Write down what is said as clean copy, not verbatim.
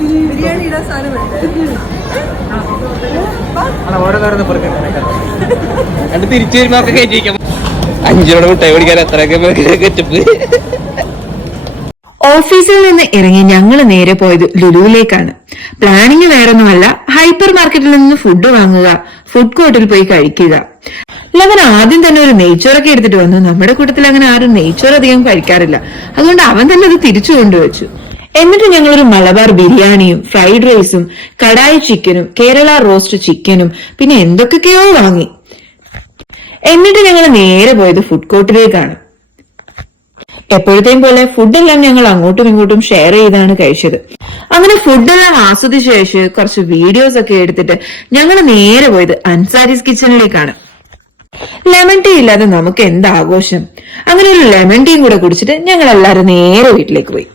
ബിരിയാണി ഇടാൻ സാധനം തിരിച്ചു വരുമ്പോ ഒക്കെ കയറ്റിരിക്കാം. 5 രൂപ മുട്ടായി പിടിക്കാൻ എത്രയൊക്കെ കെറ്റപ്പ്. ഓഫീസിൽ നിന്ന് ഇറങ്ങി ഞങ്ങൾ നേരെ പോയത് ലുലുവിലേക്കാണ്. പ്ലാനിങ് വേറൊന്നുമല്ല, ഹൈപ്പർ മാർക്കറ്റിൽ നിന്ന് ഫുഡ് വാങ്ങുക, ഫുഡ് കോർട്ടിൽ പോയി കഴിക്കുക. ലവൻ ആദ്യം തന്നെ ഒരു നെയ്ച്ചോറൊക്കെ എടുത്തിട്ട് വന്നു. നമ്മുടെ കൂട്ടത്തിൽ അങ്ങനെ ആരും നെയ്ച്ചോറ് അധികം കഴിക്കാറില്ല, അതുകൊണ്ട് അവൻ തന്നെ അത് തിരിച്ചു കൊണ്ടുവച്ചു. എന്നിട്ട് ഞങ്ങളൊരു മലബാർ ബിരിയാണിയും ഫ്രൈഡ് റൈസും കടായി ചിക്കനും കേരള റോസ്റ്റ് ചിക്കനും പിന്നെ എന്തൊക്കെയോ വാങ്ങി. എന്നിട്ട് ഞങ്ങൾ നേരെ പോയത് ഫുഡ് കോർട്ടിലേക്കാണ്. എപ്പോഴത്തെയും പോലെ ഫുഡെല്ലാം ഞങ്ങൾ അങ്ങോട്ടും ഇങ്ങോട്ടും ഷെയർ ചെയ്താണ് കഴിച്ചത്. അങ്ങനെ ഫുഡെല്ലാം ആസ്വദിച്ച ശേഷം കുറച്ച് വീഡിയോസ് ഒക്കെ എടുത്തിട്ട് ഞങ്ങൾ നേരെ പോയത് അൻസാരീസ് കിച്ചണിലേക്കാണ്. ലെമൺ ടീ ഇല്ലാതെ നമുക്ക് എന്താഘോഷം. അങ്ങനെ ഒരു ലെമൺ ടീയും കൂടെ കുടിച്ചിട്ട് ഞങ്ങൾ എല്ലാവരും നേരെ വീട്ടിലേക്ക് പോയി.